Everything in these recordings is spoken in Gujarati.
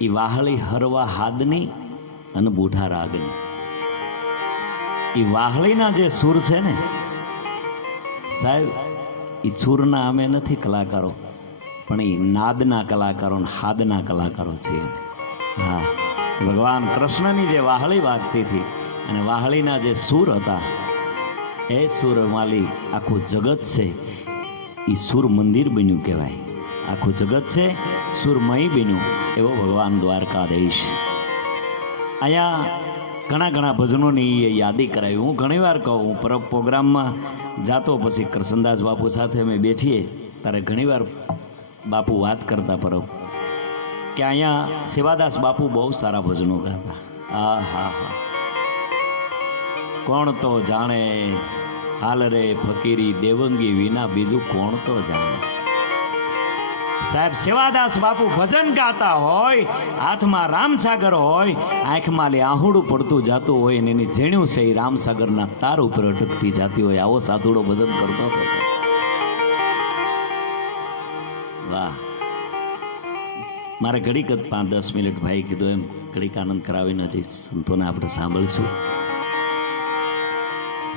એ વાહળી હરવા હાદની અને બુઢા રાગની. એ વાહળીના જે સૂર છે ને સાહેબ, એ સૂરના અમે નથી કલાકારો, પણ એ નાદના કલાકારો ને હાદના કલાકારો છીએ. હા, ભગવાન કૃષ્ણની જે વાહળી વાગતી હતી અને વાહળીના જે સૂર હતા, એ સૂરમાલી આખું જગત છે એ સૂર મંદિર બન્યું કહેવાય. આખું જગત છે સૂરમય બન્યું એવો ભગવાન દ્વારકાધીશ. અહીંયા ઘણા ભજનોની યાદી કરાવી. હું ઘણીવાર કહું, હું પરબ પ્રોગ્રામમાં જાતો, પછી કરસનદાસ બાપુ સાથે અમે બેઠીએ ત્યારે ઘણીવાર બાપુ વાત કરતા પરબ કે અહીંયા સેવાદાસ બાપુ બહુ સારા ભજનો ગાતા. હા હા હા, કોણ તો જાણે હાલ રે ફકીરી દેવંગી વિના બીજું કોણ તો જાણે. સાહેબ, સેવાદાસ બાપુ ભજન ગાતા હોય, હાથમાં રામસાગર હોય, આંખમાં લે આહુડું પડતું જાતું હોય અને એની ઝીણ્યું છે એ રામસાગરના તાર ઉપર અટકતી જાતી હોય, આવો સાધુડો ભજન કરતો હતો. વાહ, મારે ઘડીક જ 5-10 મિનિટ ભાઈ કીધું એમ ઘડીક આનંદ કરાવીને હજી સંતોને આપણે સાંભળશું.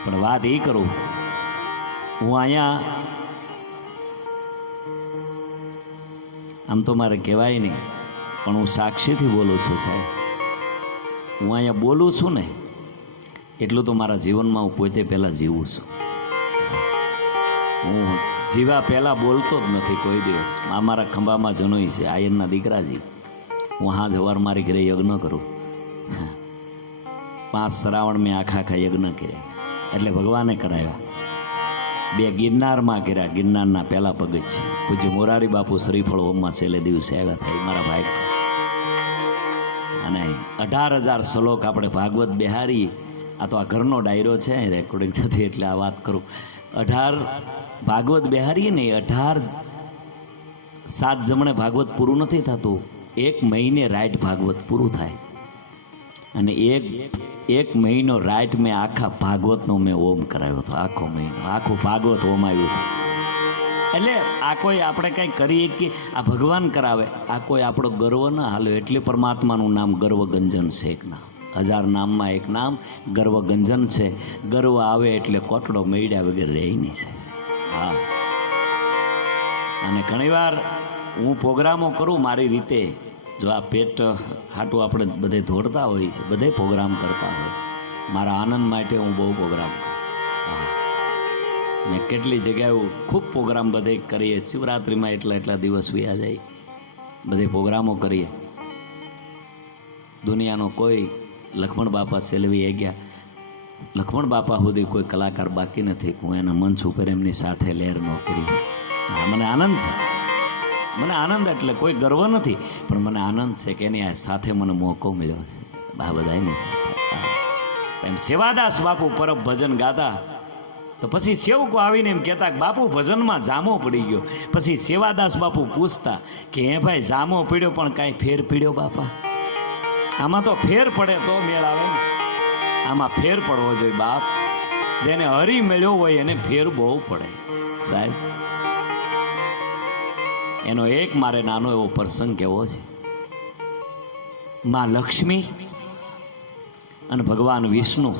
પણ વાત એ કરું, હું અહીંયા આમ તો મારે કહેવાય નહીં, પણ હું સાક્ષીથી બોલું છું સાહેબ. હું અહીંયા બોલું છું ને એટલું તો મારા જીવનમાં હું પોતે પહેલાં જીવું છું. હું જીવા પહેલાં બોલતો જ નથી કોઈ દિવસ. આ મારા ખંભામાં જનોઈ છે, આયનના દીકરાજી. હું હા જવાર મારી ઘરે યજ્ઞ કરું. 5 શ્રાવણ મેં આખા યજ્ઞ કર્યા, એટલે ભગવાને કરાવ્યા. 2 ગિરનારમાં કર્યા, ગિરનારના પહેલા પગજ. પૂજ્ય મોરારી બાપુ શ્રીફળ ઓમમાં છેલ્લે દિવસે આવ્યા થાય, મારા ભાઈ છે. અને 18,000 શ્લોક આપણે ભાગવત બિહારી. આ તો આ ઘરનો ડાયરો છે, રેકોર્ડિંગ નથી એટલે આ વાત કરું. 18 ભાગવત બિહારી ને 18 7 જમણે ભાગવત પૂરું નથી થતું. 1 મહિને રાઈટ ભાગવત પૂરું થાય. અને એક મહિનો રાઈટ મેં આખા ભાગવતનો મેં ઓમ કરાવ્યો હતો. આખો મહિનો આખું ભાગવત ઓમ આવ્યું હતું. એટલે આ કોઈ આપણે કંઈ કરીએ કે આ ભગવાન કરાવે, આ કોઈ આપણો ગર્વ ના હાલ્યો. એટલે પરમાત્માનું નામ ગર્વગંજન છે. એક નામ, 1000 નામમાં એક નામ ગર્વગંજન છે. ગર્વ આવે એટલે કોટડો મેળ્યા વગર રહી નહીં છે. હા, અને ઘણીવાર હું પ્રોગ્રામો કરું મારી રીતે. જો આ પેટ હાટું આપણે બધે દોડતા હોઈએ છીએ, બધે પ્રોગ્રામ કરતા હોય. મારા આનંદ માટે હું બહુ પ્રોગ્રામ કરું. મેં કેટલી જગ્યાએ ખૂબ પ્રોગ્રામ બધે કરીએ. શિવરાત્રિમાં એટલા દિવસ વ્યા જાય, બધે પ્રોગ્રામો કરીએ. દુનિયાનો કોઈ લક્ષ્મણ બાપા સેલવી ગયા, લક્ષ્મણ બાપા સુધી કોઈ કલાકાર બાકી નથી. હું એના મંચ ઉપર એમની સાથે લહેર ન કરી. મને આનંદ છે. મને આનંદ એટલે કોઈ ગર્વ નથી, પણ મને આનંદ છે કે એની આ સાથે મને મોકો મળ્યો છે. આ બધાની સાથે એમ સેવાદાસ બાપુ પરબ ભજન ગાતા, તો પછી સેવકો આવીને એમ કહેતા કે બાપુ ભજનમાં જામો પડી ગયો. પછી સેવાદાસ બાપુ પૂછતા કે હે ભાઈ, જામો પડ્યો પણ કાંઈ ફેર પડ્યો બાપા? આમાં તો ફેર પડે તો મેળ આવે ને. આમાં ફેર પડવો જોઈએ બાપ. જેને હરી મળ્યો હોય એને ફેર બહુ પડે સાહેબ. એનો એક મારે નાનો એવો પ્રસંગ કહેવો છે. માં લક્ષ્મી અને ભગવાન વિષ્ણુ,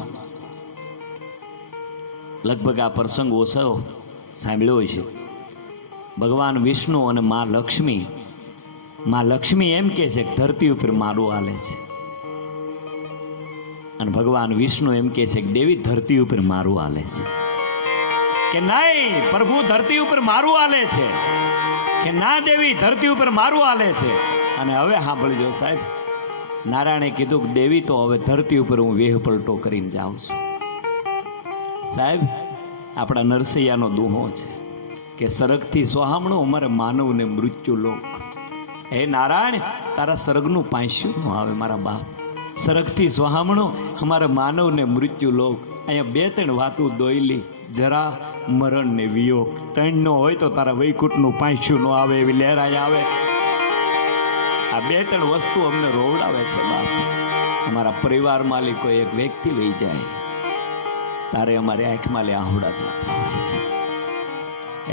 લગભગ આ પ્રસંગ ઓછો સાંભળ્યો છે. ભગવાન વિષ્ણુ અને માં લક્ષ્મી એમ કે છે કે ધરતી ઉપર મારું હાલે છે, અને ભગવાન વિષ્ણુ એમ કે છે કે દેવી ધરતી ઉપર મારું હાલે છે. કે નહીં પ્રભુ ધરતી ઉપર મારું હાલે છે, કે ના દેવી ધરતી ઉપર મારું હાલે છે. અને હવે સાંભળજો સાહેબ, નારાયણે કીધું કે દેવી તો હવે ધરતી ઉપર હું વેહ પલટો કરીને જાઉં છું. સાહેબ, આપણા નરસૈયાનો દુહો છે કે સરગથી સોહામણું અમારે માનવને મૃત્યુ લોક. હે નારાયણ, તારા સરગનું પાંસ્યું ન આવે મારા બાપ. સરગથી સોહામણું અમારે માનવને મૃત્યુ લોક. અહીંયા 2-3 વાતો દોયલી, જરા મરણ ને વિયોગ. 3 નો હોય તો તારા વૈકુંઠનું પાંસ્યું ન આવે એવી લહેરાઈ આવે. આ 2-3 વસ્તુ અમને રોવડાવે છે બાપ. અમારા પરિવારમાં કોઈ એક વ્યક્તિ લઈ જાય તારે અમારી આંખમાં લે આહુડા જતા હોય છે.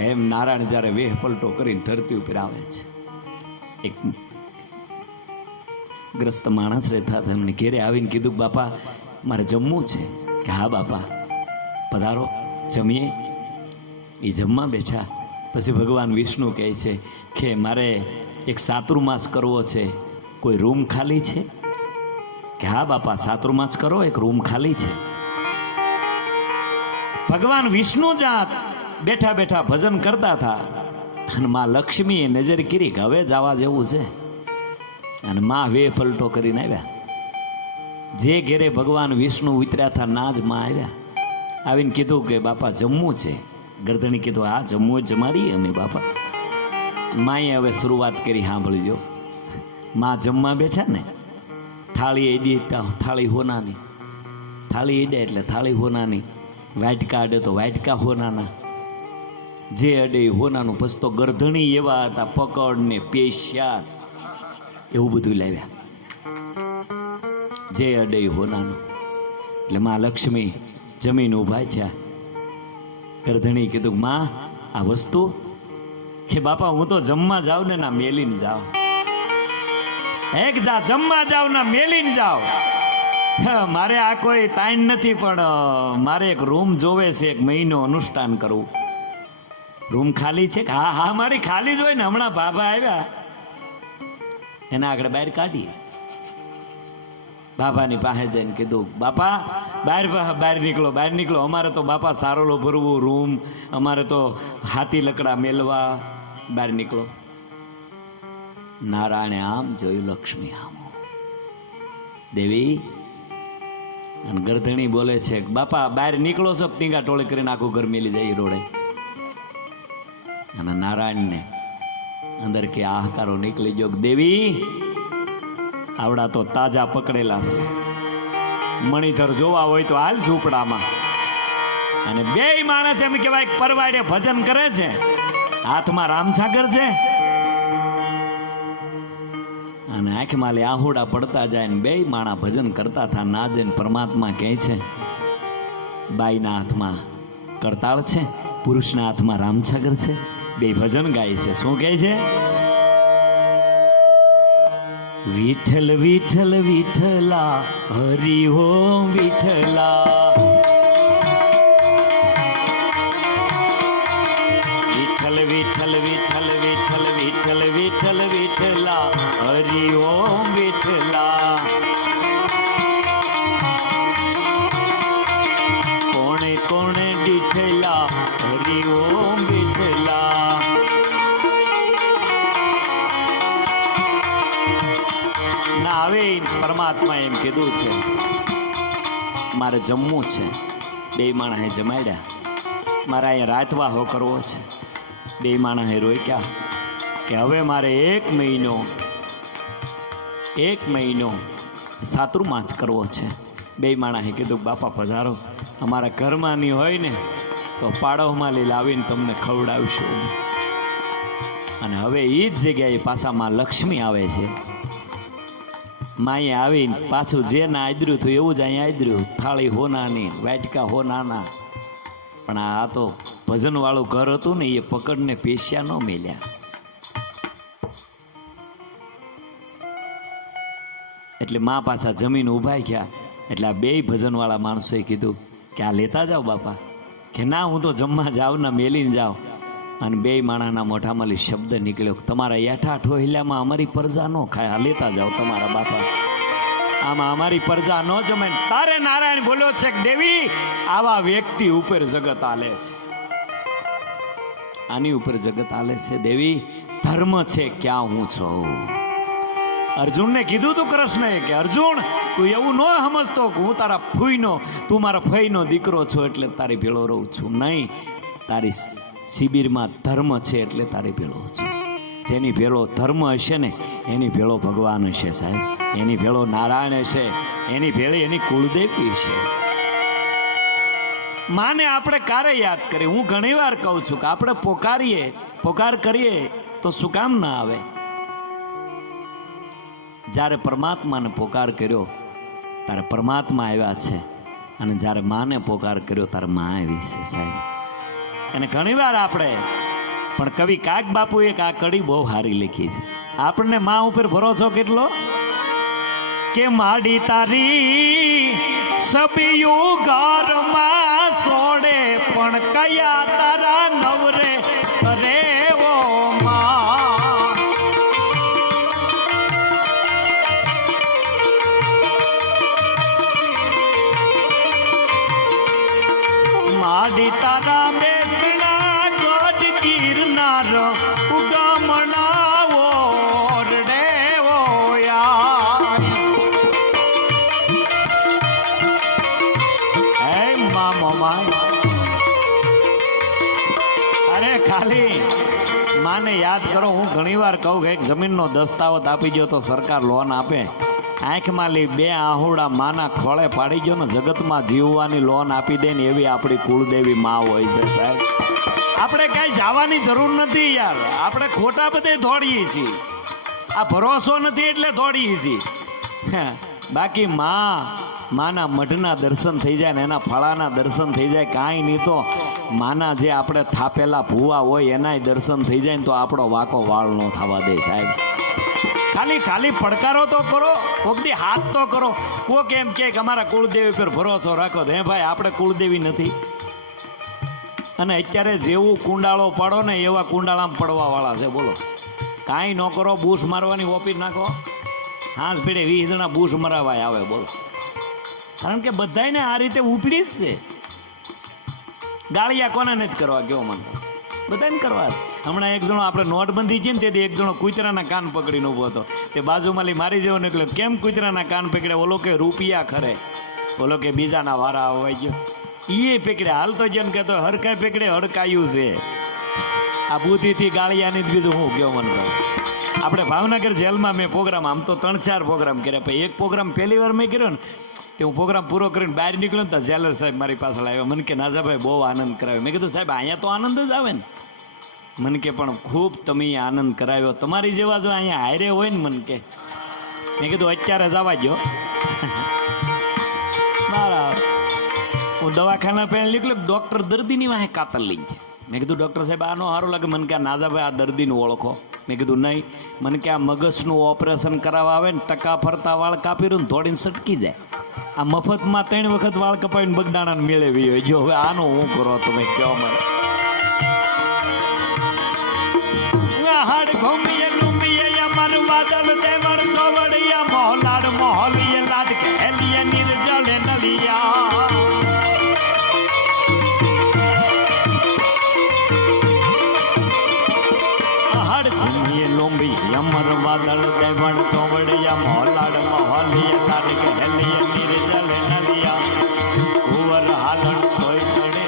એમ નારાયણ જ્યારે વેહ પલટો કરીને ધરતી ઉપર આવે છે. એક ગ્રસ્ત માણસ રહેતા હતા, એમને ઘેરે આવીને કીધું બાપા મારે જમવું છે. કે હા બાપા પધારો જમીએ. એ જમવા બેઠા. પછી ભગવાન વિષ્ણુ કહે છે કે મારે એક ચાતુર્માસ કરવો છે, કોઈ રૂમ ખાલી છે? કે હા બાપા ચાતુર્માસ કરો, એક રૂમ ખાલી છે. ભગવાન વિષ્ણુ જાત બેઠા બેઠા ભજન કરતા હતા અને માં લક્ષ્મીએ નજર કરી કે હવે જવા જેવું છે, અને માં વે પલટો કરીને આવ્યા. જે ઘેરે ભગવાન વિષ્ણુ ઉતર્યા હતા ના જ માં આવ્યા. આવીને કીધું કે બાપા જમવું છે. ગરધણી કીધું હા જમવું જ જમાડીએ અમે બાપા. માએ હવે શરૂઆત કરી, સાંભળજો. માં જમવા બેઠા ને, થાળી એડી, થાળી હોનાની, થાળી એડે એટલે થાળી હોનાની, વાટકા અડે તો વાટકા હોનાના, જે અડે હોનાનું. પછી તો ગરધણી એવા હતા, પકડ ને પેશિયા એવું બધું લાવ્યા, જે અડે હોનાનું. એટલે માં લક્ષ્મી જમીન ઊભા થયા. ગરધણી કીધું માં આ વસ્તુ? કે બાપા હું તો જમવા જાઉં ને ના મેલીને જાઉં. એક જા જમવા જાવ ના મેલીને જાવ. મારે આ કોઈ તાઈન નથી, પણ મારે એક રૂમ જોવે છે, એક મહિનો અનુષ્ઠાન કરવું. રૂમ ખાલી છે? હા હા મારી ખાલી જ હોય ને, હમણાં બાબા આવ્યા એના આગળ બહાર કાઢીએ. બાબાની પાસે જઈને કીધું બાપા બહાર નીકળો, બહાર નીકળો. અમારે તો બાપા સારોલો ભરવું, રૂમ, અમારે તો હાથી લકડા મેલવા, બહાર નીકળો. નારાયણે આમ જોયું, લક્ષ્મી આમ. દેવી અને ગરધણી બોલે છે બાપા બહાર નીકળો છો, ટીંગા ટોળી કરીને આખું ઘર મેલી જાય રોડે. અને નારાયણને અંદર કે આહકારો નીકળી ગયો. દેવી આવડા તો તાજા પકડેલા છે, મણિધર જોવા હોય તો હાલ ઝૂંપડામાં. અને બે માણસ એમ કહેવાય પરવાડે ભજન કરે છે, હાથમાં રામસાગર છે અને આંખમાં લે આહુડા પડતા જાય ને બે માણા ભજન કરતા હતા. ના જઈને પરમાત્મા કહે છે બાઈના હાથમાં કરતાળ છે, પુરુષના હાથમાં રામસાગર છે, બે ભજન ગાય છે. શું કહે છે? વિઠ્ઠલ વિઠ્ઠલ વિઠ્ઠલા હરિ ઓમ વિઠ્ઠલા, વિઠ્ઠલ વિઠ્ઠલ વિઠ્ઠલ વિઠ્ઠલ વિઠ્ઠલ વિઠ્ઠલ વિઠ્ઠલા હરિ ઓમ વિઠ્ઠલા. કોણે કોણે દીઠેલા હરિ ઓમ વિઠ્ઠલા. ના હવે પરમાત્મા એમ કીધું છે મારે જમવું છે. બે માણસે જમાડ્યા. મારે અહીંયા રાતવાહો કરવો છે. બે માણસે રોક્યા કે હવે મારે એક મહિનો ચાતુર્માસ કરવો છે. બે માણસે કીધું બાપા પધારો, અમારા ઘરમાં ની હોય ને તો પાડોમાં લઈ લાવીને તમને ખવડાવશું. અને હવે એ જ જગ્યાએ પાછા માં લક્ષ્મી આવે છે. માએ આવીને પાછું જે ના આદર્યું હતું એવું જ અહીંયા આદર્યું. થાળી હોનાની, વાટકા હોનાના. પણ આ તો ભજન વાળું ઘર હતું ને, એ પકડને પેશિયા ન મેલ્યા. એટલે માં પાછા જમીન ઊભા ગયા. એટલે આ બે ભજન વાળા માણસોએ કીધું કે આ લેતા જાઓ બાપા. કે ના હું તો જમવા જાઉં ના મેલીને જાઉં. અને બે માણાના મોઢામાં શબ્દ નીકળ્યો તમારા યાઠા ઠોહિલામાં અમારી પરજા ન ખાય, આ લેતા જાઓ તમારા બાપા. આમાં અમારી પરજા ન જમે. તારે નારાયણ બોલ્યો છે કે દેવી આવા વ્યક્તિ ઉપર જગત આલે છે, આની ઉપર જગત આલે છે. દેવી ધર્મ છે ક્યાં હું છું. અર્જુનને કીધું તું કૃષ્ણએ કે અર્જુન તું એવું ન સમજતો કે હું તારા ફૂઈનો, તું મારા ફઈનો દીકરો છો એટલે તારી ભેળો રહું છું. નહીં, તારી શિબિરમાં ધર્મ છે એટલે તારી ભેળો છું. જેની ભેળો ધર્મ હશે ને એની ભેળો ભગવાન હશે સાહેબ, એની ભેળો નારાયણ હશે, એની ભેળી એની કુળદેવી છે. માને આપણે ક્યારે યાદ કરીએ? હું ઘણી વાર કહું છું કે આપણે પોકાર કરીએ તો શું કામ ના આવે? જ્યારે પરમાત્માને પોકાર કર્યો ત્યારે પરમાત્મા આવ્યા છે, અને જ્યારે માને પોકાર કર્યો ત્યારે માં આવી છે સાહેબ. અને ઘણી વાર આપણે પણ કવિ કાગ બાપુએ આ કડી બહુ સારી લખી છે. આપણને માં ઉપર ભરોસો કેટલો? કે માડી તારી સબિયું ઘરમાં સોડે પણ કયા તારા નવરે કરે ઓ માં. માડી તારા બેસણા ગોડ ગીરનાર ઉગમણા ઓરડે ઓ યાર. હે મામા અરે ખાલી માને યાદ કરો. હું ઘણી વાર કહું કે એક જમીનનો દસ્તાવેજ આપી ગયો તો સરકાર લોન આપે. આંખમાં લી બે આહુડા માના ખોળે પાડી ગયો ને જગતમાં જીવવાની લોન આપી દે ને એવી આપણી કુળદેવી માં હોય છે સાહેબ. આપણે કાંઈ જવાની જરૂર નથી યાર. આપણે ખોટા બધે દોડીએ છીએ. આ ભરોસો નથી એટલે દોડીએ છીએ. બાકી માના મઢના દર્શન થઈ જાય ને એના ફળાના દર્શન થઈ જાય. કાંઈ નહીં તો માના જે આપણે થાપેલા ભૂવા હોય એનાય દર્શન થઈ જાય ને તો આપણો વાકો વાળ ન થવા દે સાહેબ. ખાલી પડકારો તો કરો, કોક દી હાથ તો કરો. કોક એમ કે અમારા કુળદેવી પર ભરોસો રાખો. હે ભાઈ, આપણે કુળદેવી નથી. અને અત્યારે જેવું કુંડાળો પાડો ને એવા કુંડાળામાં પડવા વાળા છે. બોલો, કાંઈ ન કરો, બૂસ મારવાની ઓપી નાખો. હાથ પીડે 20 જણા બૂસ મરાવાય આવે. બોલો, કારણ કે બધાને આ રીતે ઉપડી જ છે. ગાળિયા કોને નથી કરવા કેવો મને બધાને કરવા. હમણાં એક જણો આપણે નોટબંધી છે ને તેથી એક જણો કૂતરાના કાન પકડીને ઊભો હતો. તે બાજુમાં મારી જેવો નીકળ્યો. કેમ કૂતરાના કાન પકડે? ઓલો કે રૂપિયા ખરે, ઓલો કે બીજાના વારા હોવાઈ ગયો. એ પકડે હાલતો જેમ કહેતો હરકાય પકડે હડકાયું છે. આ બુદ્ધિથી ગાળિયાની જ બીજું હું કેવો મને કહું. આપણે ભાવનગર જેલમાં મેં પ્રોગ્રામ, આમ તો 3-4 પ્રોગ્રામ કર્યા. પછી એક પ્રોગ્રામ પહેલી વાર મેં કર્યો ને તે હું પ્રોગ્રામ પૂરો કરીને બહાર નીકળ્યો ને તો જેલર સાહેબ મારી પાછળ આવ્યો. મને કે નાજાભાઈ બહુ આનંદ કરાવ્યો. મેં કીધું સાહેબ અહીંયા તો આનંદ જ આવે ને. મને કે પણ ખૂબ તમે આનંદ કરાવ્યો. તમારી જેવા જો અહીંયા હારે હોય ને મને કે. મેં કીધું અત્યારે જ આવવા ગયો. મારા હું દવાખાના પહેલા નીકળ્યો, ડૉક્ટર દર્દીની વાહે કાતર લઈ છે. મેં કીધું ડૉક્ટર સાહેબ આનો સારું લાગે. મને કે નાજાભાઈ આ દર્દીને ઓળખો? મેં કીધું નહીં. મને કે આ મગજનું ઓપરેશન કરાવવા આવે ને ટકા ફરતા વાળ કાપી રહ્યું ને દોડીને સટકી જાય. આ મફતમાં 3 વખત વાળ કપાવીને બગડાણાને મેળવી હોય. જો હવે આનો હું કરો તમે કહો મને. હાડ ઘૂમીએ લૂંબીએ અમર વાદળ દેવળ ચોવડિયા મોહલાડ મોહલીએ લાડ કેલીએ નિર્જળે નલિયા. હાડ ઘૂમીએ લૂંબીએ અમર વાદળ દેવળ ચોવડિયા મોહલાડ મોહલીએ લાડ કેલીએ નિર્જળે નલિયા. કુંવર હાલણ સોય પડે.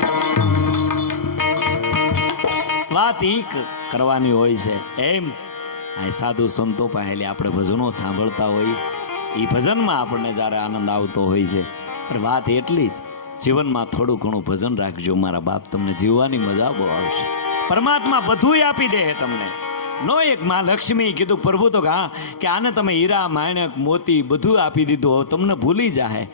વાત ઈક કરવાની હોય છે. એમ આ સાધુ સંતો પહેલી આપણે ભજનો સાંભળતા હોઈએ. એ ભજનમાં આપણને જ્યારે આનંદ આવતો હોય છે. પણ વાત એટલી જ, જીવનમાં થોડું ઘણું ભજન રાખજો મારા બાપ, તમને જીવવાની મજા બહુ આવશે. પરમાત્મા બધું આપી દે તમને. નો એક માં લક્ષ્મી કીધું પ્રભુ તો હા કે આને તમે હીરા માણેક મોતી બધું આપી દીધું, તમને ભૂલી જાય.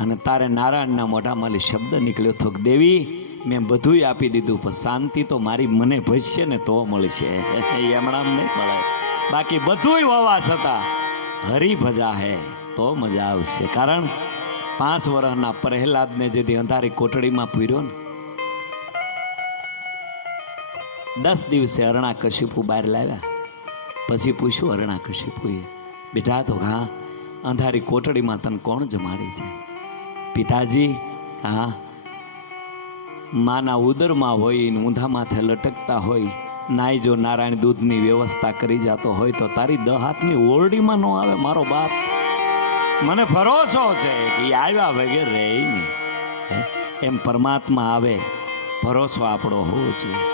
અને તારે નારાયણના મોઢામાંથી શબ્દ નીકળ્યો તો દેવી મેં બધું આપી દીધું પણ શાંતિ તો મારી મને ભજશે ને તો મળશે. એમણામ નહીં મળે. બાકી બધું હોવા છતાં હરી ભજા હે તો મજા આવશે. કારણ 5 વર્ષના પ્રહલાદને જેથી અંધારી કોટડીમાં પૂર્યો ને 10 દિવસે હરણાકશિપુ બહાર લાવ્યા. પછી પૂછ્યું હરણાકશિપુએ, બેટા તો હા અંધારી કોટડીમાં તને કોણ જમાડી છે? પિતાજી હા માના ઉદરમાં હોય ને ઊંધા માથે લટકતા હોય, નાય જો નારાયણ દૂધની વ્યવસ્થા કરી જતો હોય તો તારી 10 હાથની ઓરડીમાં ન આવે મારો બાપ. મને ભરોસો છે કે આવ્યા વગેરે રહે નહીં. એમ પરમાત્મા આવે ભરોસો આપણો હોવો જોઈએ.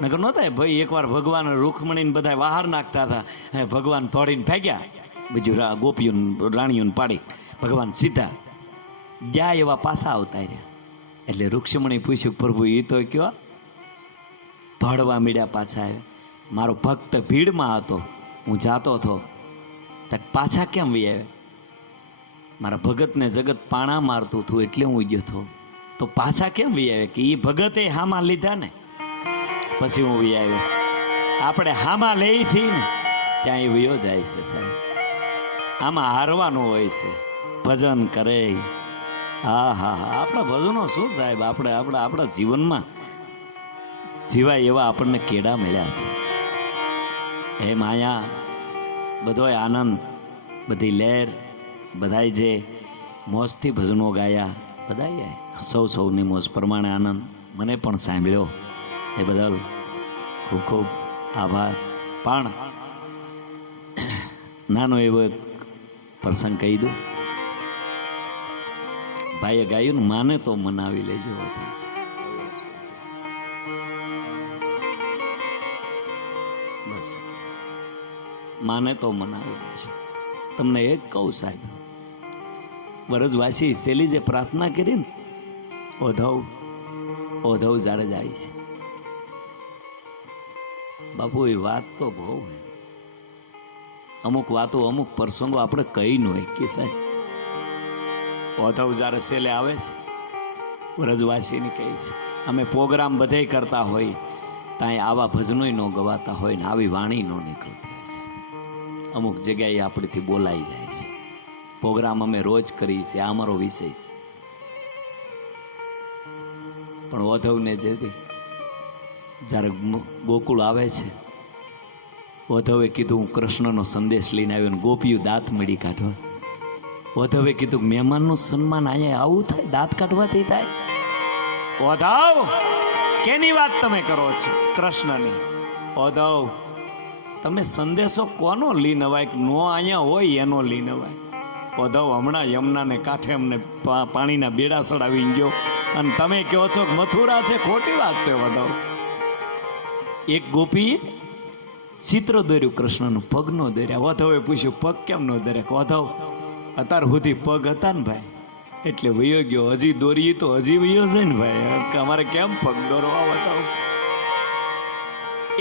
નકર નહોતા ભાઈ એકવાર ભગવાન રૂખમણીને બધા બહાર નાખતા હતા. ભગવાન થોડીને ફેંક્યા, બીજું ગોપીઓ રાણીઓને પાડી ભગવાન સીધા ગયા એવા પાછા આવતા રહ્યા. એટલે રૂક્ષમણી પૂછ્યું પ્રભુ એ તો કયો? દોડવા મીડ્યા પાછા આવ્યા. મારો ભક્ત ભીડમાં હતો, હું જાતો હતો, પાછા કેમ વી આવ્યા? મારા ભગતને જગત પાણા મારતું હતું એટલે હું ગયો હતો, તો પાછા કેમ વી આવ્યા? કે એ ભગતે હામાં લીધા ને પછી હું વી આવ્યો. આપણે હામાં લઈ છીએ ને ત્યાં એ વયો જાય છે સાહેબ. આમાં હારવાનું હોય છે. ભજન કરે, હા હા હા, આપણા ભજનો શું સાહેબ, આપણા જીવનમાં જીવાય એવા આપણને કેડા મળ્યા છે. હે માયા, બધોય આનંદ, બધી લહેર, બધાય જે મોજથી ભજનો ગાયા, બધાય સૌની મોજ પ્રમાણે આનંદ મને પણ સાંભળ્યો એ બદલ ખૂબ ખૂબ આભાર. પણ નાનો એવો એક પ્રસંગ કહી દઉં. ભાઈએ ગાયું ને, માને તો મનાવી લેજો. બસ માને તો મનાવી લેજો. તમને એક કહું સાહેબ, વરજવાસી સેલી જે પ્રાર્થના કરી ને, ઓધવ જ્યારે જાય છે બાપુ, એ વાત તો બહુ અમુક વાતો, અમુક પ્રસંગો આપણે કહી ન હોય કે સાહેબ. ઓધવ જ્યારે સેલે આવે છે, વ્રજવાસીને કહે છે, અમે પ્રોગ્રામ બધે કરતા હોય ત્યાં આવા ભજનોય ન ગવાતા હોય ને આવી વાણી ન નીકળતી હોય છે. અમુક જગ્યાએ આપણેથી બોલાઈ જાય છે. પ્રોગ્રામ અમે રોજ કરીએ છીએ, આ અમારો વિષય છે. પણ ઓધવને જ્યારે ગોકુળ આવે છે, ઓધવે કીધું હું કૃષ્ણનો સંદેશ લઈને આવ્યો, ને ગોપીયું દાંત મળી કાઢવા. ઓધવે કીધું મહેમાનનું સન્માન અહીંયા આવું થાય, દાંત કાઢવાથી થાય? ઓધવ, કેની વાત તમે કરો છો? કૃષ્ણની. ઓધવ, તમે સંદેશો કોનો લી નવાય? નો અહીંયા હોય એનો લી નવાય. ઓધવ હમણાં યમુનાને કાંઠે અમને પાણીના બેડા સડાવી ગયો, અને તમે કહો છો મથુરા છે? ખોટી વાત છે ઓધવ. એક ગોપીએ ચિત્ર દોર્યું કૃષ્ણનું, પગ નો દોર્યા. ઓધવે પૂછ્યું પગ કેમ નો દોર્યા? ઓધવ, અત્યાર સુધી પગ હતા ને ભાઈ, એટલે વયો ગયો. હજી દોરીએ તો હજી વયો છે ને ભાઈ, અમારે કેમ પગ દોરવા? બતાવો.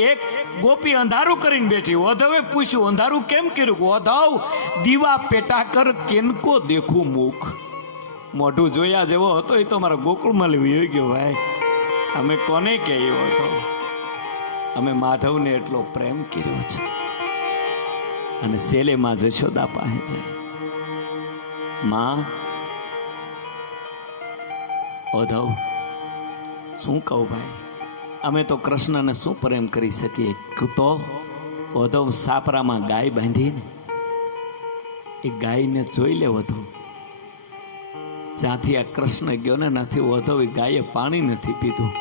એક ગોપી અંધારું કરીને બેઠી. ઓધવે પૂછ્યું અંધારું કેમ કર્યું? ઓધવ, દીવા પેટા કર કેનકો દેખું મુખ. મોઢું જોયા જેવો હતો એ તો મારા ગોકુળમાં વયો ગયો ભાઈ. અમે કોને કહ્યું હતો? અમે માધવને એટલો પ્રેમ કર્યો છે. અને સેલે માં જશોદા પાસે જાય. માં, ઓધવ શું કહું ભાઈ, અમે તો કૃષ્ણને શું પ્રેમ કરી શકીએ? તો ઓધવ સાપરામાં ગાય બાંધીને એ ગાયને જોઈ લે. ઓધવ જ્યાંથી આ કૃષ્ણ ગયો ને નથી ઓધવ એ ગાયે પાણી નથી પીધું,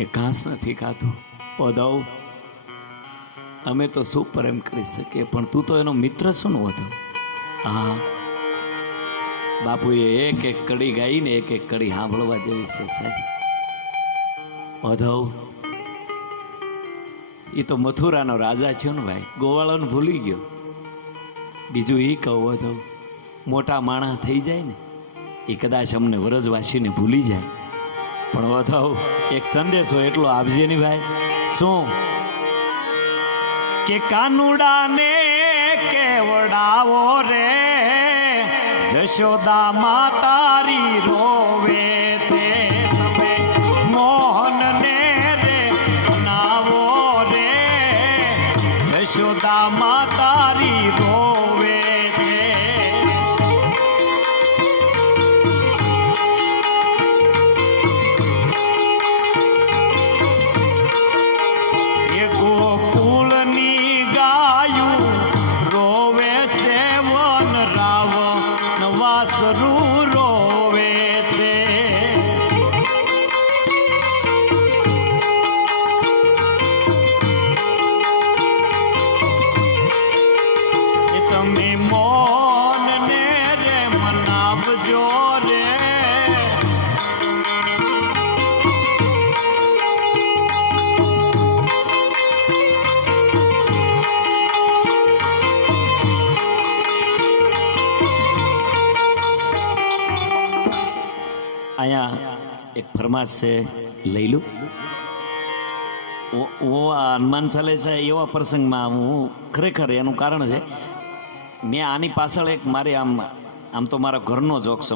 એ ઘાસ નથી ખાધું. ઓધવ, અમે તો શું પ્રેમ કરી શકીએ, પણ તું તો એનો મિત્ર છો ને ઓધવ. હા બાપુએ એક એક કડી ગાઈને એક એક કડી સાંભળવા જેવી છે સાહેબ. ઓધવ, એ તો મથુરાનો રાજા છે ને ભાઈ, ગોવાળોને ભૂલી ગયો. બીજું એ કહું ઓધવ, મોટા માણસ થઈ જાય ને એ કદાચ અમને વ્રજવાસીને ભૂલી જાય, પણ ઓધવ એક સંદેશો એટલો આપજે ને ભાઈ. શું કે કાનુડાને કેવડાવો રે, જશોદા માતારી રોવે છે. તમે મોહનને રે નાવો રે, જશોદા માતારી રોવે છે. એ ગોકુળની ગાયું રોવે છે, વન રાવણ વાસરું રોવે છે. એ તમે મોનને રે મનાવજો રે. અહીંયા એક ફરમાશ છે, લઈ લું. હું આ હનુમાન ચાલીસા એવા પ્રસંગમાં હું ખરેખર એનું કારણ છે, મેં આની પાછળ એક મારી આમ તો મારા ઘરનો જોક છે.